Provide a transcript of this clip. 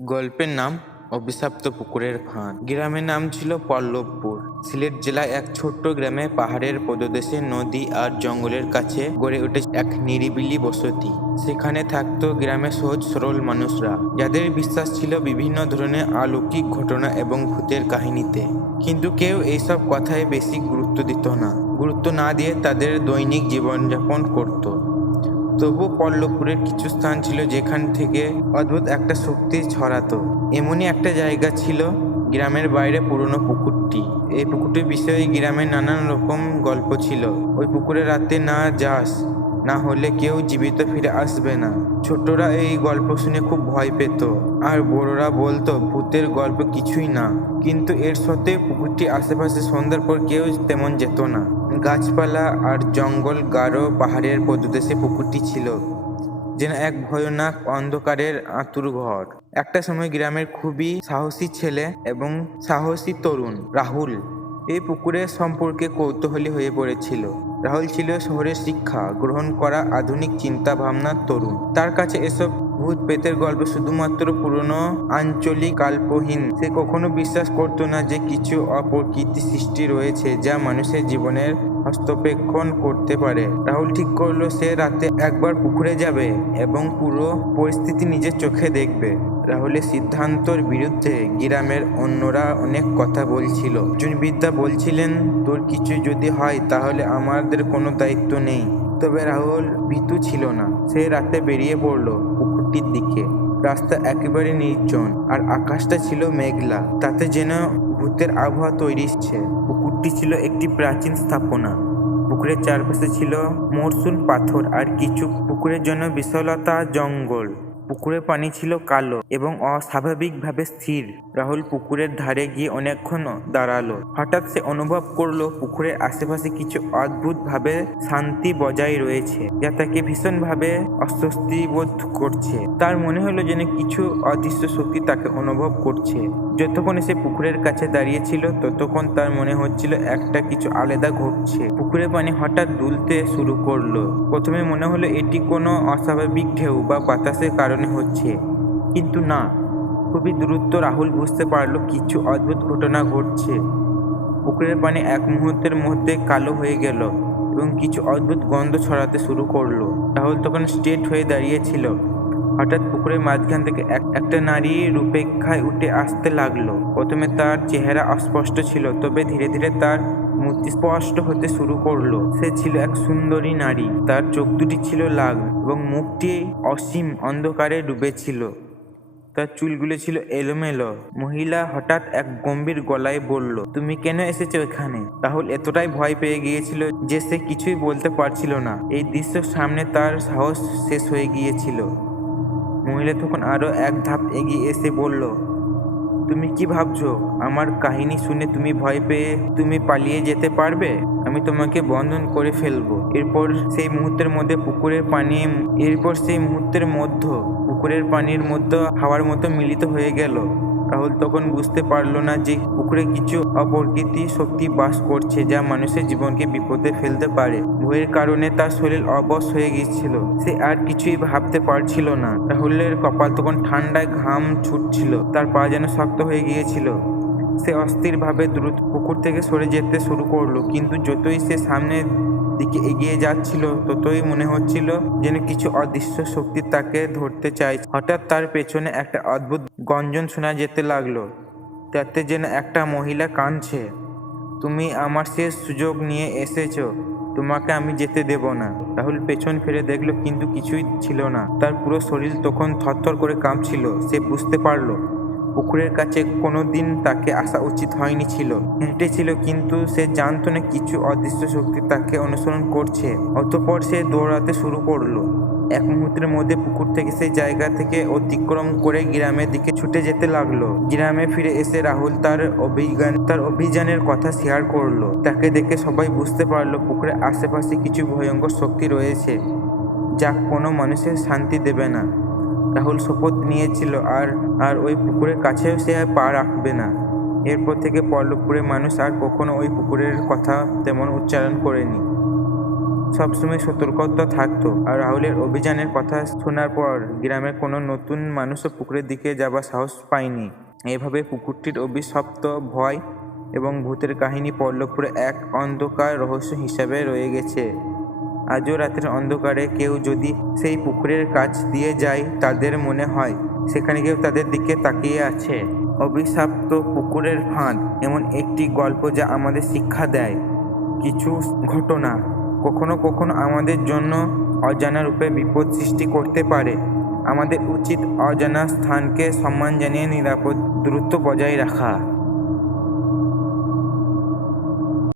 গল্পের নাম অভিশপ্ত পুকুরের ফাঁদ। গ্রামের নাম ছিল পল্লবপুর। সিলেট জেলায় এক ছোট্ট গ্রামে পাহাড়ের পদদেশে নদী আর জঙ্গলের কাছে গড়ে উঠে এক নিরিবিলি বসতি। সেখানে থাকতো গ্রামের সহজ সরল মানুষরা, যাদের বিশ্বাস ছিল বিভিন্ন ধরনের অলৌকিক ঘটনা এবং ভূতের কাহিনীতে। কিন্তু কেউ এইসব কথায় বেশি গুরুত্ব না দিয়ে তাদের দৈনিক জীবনযাপন করত। তবু পল্লবপুরের কিছু স্থান ছিল যেখান থেকে অদ্ভুত একটা শক্তি ছড়াতো। এমনই একটা জায়গা ছিল গ্রামের বাইরে পুরনো পুকুরটি। এই পুকুরটির বিষয়ে গ্রামের নানান রকম গল্প ছিল। ওই পুকুরে রাতে না যাস, না হলে কেউ জীবিত ফিরে আসবে না। ছোটরা এই গল্প শুনে খুব ভয় পেত, আর বড়রা বলতো ভূতের গল্প কিছুই না। কিন্তু এর সত্ত্বেও পুকুরটি আশেপাশে সন্ধ্যার পর কেউ তেমন যেত না। গাছপালা আর জঙ্গল গাঢ় পাহাড়ের পদদেশে পুকুরটি ছিল যেন এক ভয়ানক অন্ধকারের আঁতুর ঘর। একটা সময় গ্রামের খুবই সাহসী ছেলে এবং সাহসী তরুণ রাহুল এই পুকুরের সম্পর্কে কৌতূহলী হয়ে পড়েছিল। রাহুল ছিল শহরের শিক্ষা গ্রহণ করা আধুনিক চিন্তা ভাবনার তরুণ। তার কাছে এসব ভূত প্রেতের গল্প শুধুমাত্র পুরনো আঞ্চলিক কাল্পহীন। সে কখনো বিশ্বাস করতো না যে কিছু অপ্রকৃতি সৃষ্টি রয়েছে যা মানুষের জীবনের হস্তক্ষেপ করতে পারে। রাহুল ঠিক করলো সে রাতে একবার পুকুরে যাবে এবং পুরো পরিস্থিতি নিজের চোখে দেখবে। রাহুলের সিদ্ধান্তর বিরুদ্ধে গ্রামের অন্যরা অনেক কথা বলছিল। একজন বৃদ্ধা বলছিলেন, তোর কিছু যদি হয় তাহলে আমাদের কোনো দায়িত্ব নেই। তবে রাহুল ভীতু ছিল না। সে রাতে বেরিয়ে পড়লো পুকুরটির দিকে। রাস্তা একেবারে নির্জন আর আকাশটা ছিল মেঘলা, তাতে যেন ভূতের আবহাওয়া তৈরি হচ্ছে। পুকুরটি ছিল একটি প্রাচীন স্থাপনা। পুকুরের চারপাশে ছিল মরসুন পাথর আর কিছু পুকুরের জন্য বিশালতা জঙ্গল। পুকুরের পানি ছিল কালো এবং অস্বাভাবিকভাবে স্থির। রাহুল পুকুরের ধারে গিয়ে অনেকক্ষণ দাঁড়ালো। হঠাৎ সে অনুভব করলো পুকুরের আশেপাশে কিছু অদ্ভুতভাবে শান্তি বজায় রয়েছে, যা তাকে ভীষণভাবে অস্বস্তি বোধ করছে। তার মনে হলো যেন কিছু অদৃশ্য শক্তি তাকে অনুভব করছে। যতক্ষণ সে পুকুরের কাছে দাঁড়িয়েছিল ততক্ষণ তার মনে হচ্ছিল একটা কিছু আলাদা ঘটছে। পুকুরের পানি হঠাৎ দুলতে শুরু করলো। প্রথমে মনে হলো এটি কোনো অস্বাভাবিক ঢেউ বা বাতাসের কারণে হচ্ছে, কিন্তু না। খুবই দ্রুত রাহুল বুঝতে পারলো কিছু অদ্ভুত ঘটনা ঘটছে। পুকুরের পানি এক মুহূর্তের মধ্যে কালো হয়ে গেল এবং কিছু অদ্ভুত গন্ধ ছড়াতে শুরু করলো। রাহুল তখন স্ট্রেট হয়ে দাঁড়িয়েছিল। হঠাৎ পুকুরের মাঝখান থেকে একটা নারী রূপরেখায় উঠে আসতে লাগলো। প্রথমে তার চেহারা অস্পষ্ট ছিল, তবে ধীরে ধীরে তার মূর্তি স্পষ্ট হতে শুরু করলো। সে ছিল এক সুন্দরী নারী। তার চোখ দুটি ছিল লাল এবং মুখটি অসীম অন্ধকারে ডুবেছিল। তার চুলগুলো ছিল এলোমেলো। মহিলা হঠাৎ এক গম্ভীর গলায় বলল, তুমি কেন এসেছো এখানে? রাহুল এতটাই ভয় পেয়ে গিয়েছিল যে সে কিছুই বলতে পারছিল না। এই দৃশ্যের সামনে তার সাহস শেষ হয়ে গিয়েছিল। মহিলা তখন আরো এক ধাপ এগিয়ে এসে বলল, তুমি কি ভাবছো আমার কাহিনী শুনে তুমি ভয় পেয়ে তুমি পালিয়ে যেতে পারবে? আমি তোমাকে বন্ধন করে ফেলবো। এরপর সেই মুহূর্তের মধ্যে পুকুরের পানির মধ্যে হাওয়ার মতো মিলিত হয়ে গেল। রাহুল তখন বুঝতে পারলো না যে পুকুরে কিছু অপ্রকৃতি শক্তি বাস করছে যা মানুষের জীবনকে বিপদে ফেলতে পারে। ভয়ের কারণে তার শরীর অবশ হয়ে গিয়েছিল। সে আর কিছুই ভাবতে পারছিল না। রাহুলের কপাল তখন ঠান্ডায় ঘাম ছুটছিল, তার পা যেন শক্ত হয়ে গিয়েছিল। সে অস্থিরভাবে দ্রুত পুকুর থেকে সরে যেতে শুরু করলো, কিন্তু যতই সে সামনের দিকে এগিয়ে যাচ্ছিল ততই মনে হচ্ছিল যেন কিছু অদৃশ্য শক্তি তাকে ধরতে চাইছে। হঠাৎ তার পেছনে একটা অদ্ভুত গর্জন শোনা যেতে লাগলো, তাতে যেন একটা মহিলা কাঁদছে। তুমি আমার শেষ সুযোগ নিয়ে এসেছো, তোমাকে আমি যেতে দেব না। রাহুল পেছন ফিরে দেখলো, কিন্তু কিছুই ছিল না। তার পুরো শরীর তখন থরথর করে কাঁপছিল। সে বুঝতে পারলো পুকুরের কাছে কোনোদিন তাকে আসা উচিত হয়নি ছিল। হেঁটেছিল, কিন্তু সে জানতো না কিছু অদৃশ্য শক্তি তাকে অনুসরণ করছে। অতঃপর সে দৌড়াতে শুরু করলো। এক মুহূর্তের মধ্যে পুকুর থেকে সেই জায়গা থেকে অতিক্রম করে গ্রামের দিকে ছুটে যেতে লাগলো। গ্রামে ফিরে এসে রাহুল তার অভিযানের কথা শেয়ার করলো। তাকে দেখে সবাই বুঝতে পারলো পুকুরের আশেপাশে কিছু ভয়ঙ্কর শক্তি রয়েছে যা কোনো মানুষের শান্তি দেবে না। রাহুল শপথ নিয়েছিল আর ওই পুকুরের কাছেও সে পা রাখবে না। এরপর থেকে পল্লবপুরের মানুষ আর কখনো ওই পুকুরের কথা তেমন উচ্চারণ করেনি। সবসময় সতর্কতা থাকতো। আর রাহুলের অভিযানের কথা শোনার পর গ্রামের কোনো নতুন মানুষও পুকুরের দিকে যাবার সাহস পায়নি। এভাবে পুকুরটির অভিশপ্ত ভয় এবং ভূতের কাহিনী পল্লবপুরে এক অন্ধকার রহস্য হিসাবে রয়ে গেছে। আজও রাতের অন্ধকারে কেউ যদি সেই পুকুরের কাছ দিয়ে যায়, তাদের মনে হয় সেখানে কেউ তাদের দিকে তাকিয়ে আছে। অভিশপ্ত পুকুরের ফাঁদ এমন একটি গল্প যা আমাদের শিক্ষা দেয় কিছু ঘটনা কখনো কখনো আমাদের জন্য অজানা রূপে বিপদ সৃষ্টি করতে পারে। আমাদের উচিত অজানা স্থানকে সম্মান জানিয়ে নিরাপদ দূরত্ব বজায় রাখা।